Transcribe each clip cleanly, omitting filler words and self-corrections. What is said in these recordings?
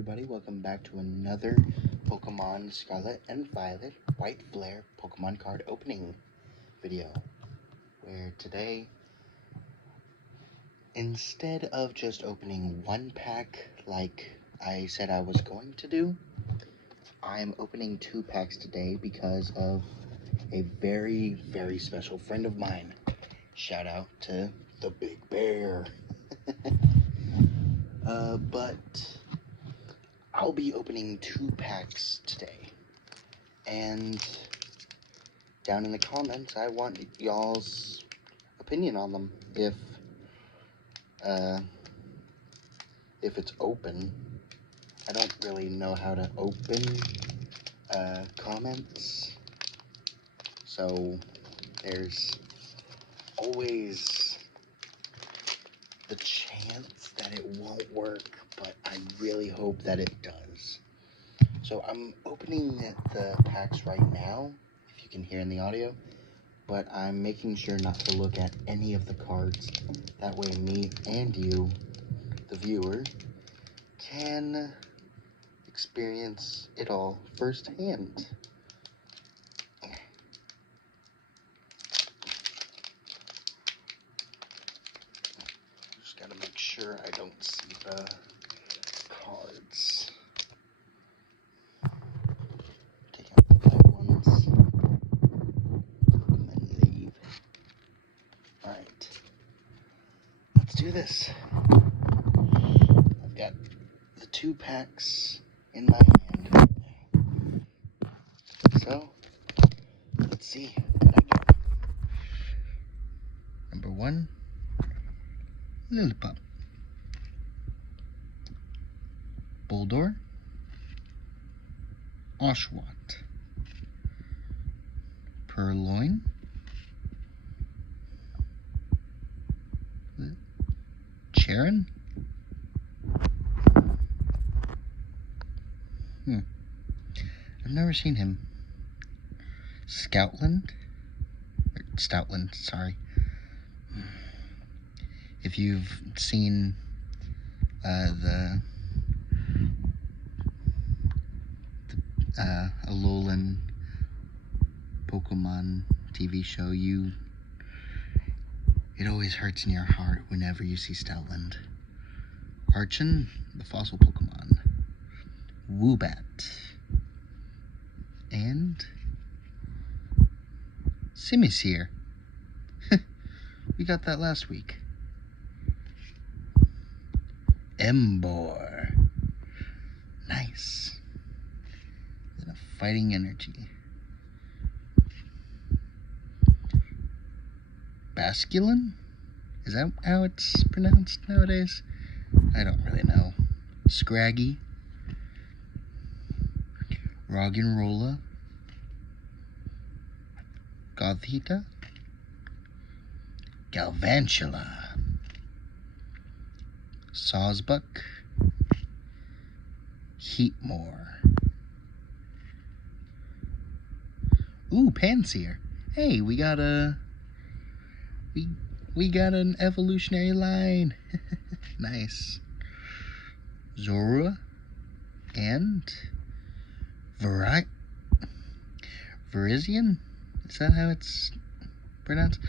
everybody, welcome back to another Pokemon Scarlet and Violet White Flare Pokemon card opening video, where today, instead of just opening one pack like I said I was going to do, I'm opening 2 packs today because of a very, very special friend of mine. Shout out to the Big Bear. But I'll be opening 2 packs today, and down in the comments I want y'all's opinion on them. If it's open, I don't really know how to open comments, so there's always the chance that it won't work, but I really hope that it does. So I'm opening the packs right now, if you can hear in the audio, but I'm making sure not to look at any of the cards. That way me and you, the viewer, can experience it all firsthand. Just gotta make sure I don't see the cards. Take out the black ones and then leave. Alright, let's do this. I've got the 2 packs in my hand, so let's see what I get. Number 1, Lillipup. Boldor, Oshawott, Purloin, Charon, I've never seen him. Stoutland, sorry. If you've seen the Alolan Pokemon TV show, it always hurts in your heart whenever you see Stoutland. Archon, the fossil Pokemon. Woobat. And Simisear. We got that last week. Emboar. Nice. And a fighting energy. Basculin? Is that how it's pronounced nowadays? I don't really know. Scraggy. Roggenrola. Gothita. Galvantula. Sawsbuck. Heatmore. Ooh, Pansear. Hey, we got we got an evolutionary line. Nice. Zorua and Virizion? Is that how it's pronounced?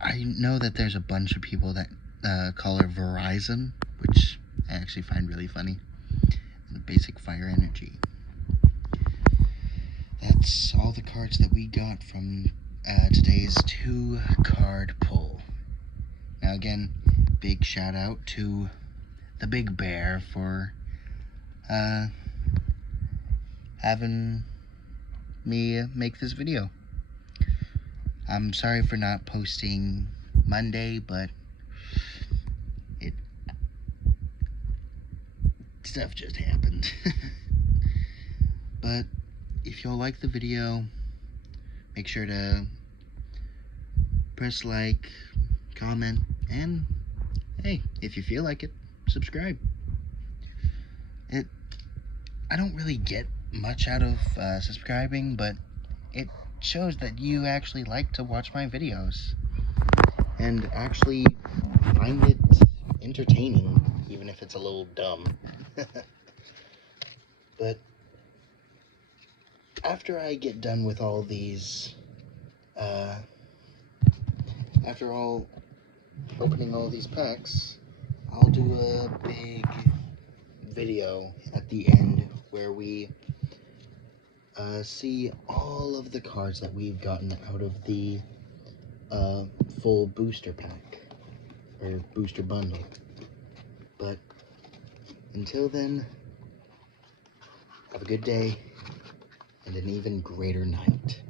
I know that there's a bunch of people that call her Verizon, which I actually find really funny. And a basic fire energy. That's all the cards that we got from today's 2 card pull. Now again, big shout out to the Big Bear for having me make this video. I'm sorry for not posting Monday, but stuff just happened. But if y'all like the video, make sure to press like, comment, and hey, if you feel like it, subscribe. I don't really get much out of subscribing, but it shows that you actually like to watch my videos and actually find it entertaining, even if it's a little dumb. But after I get done with all these, after opening all these packs, I'll do a big video at the end where we see all of the cards that we've gotten out of the full booster pack, or booster bundle. But until then, have a good day and an even greater night.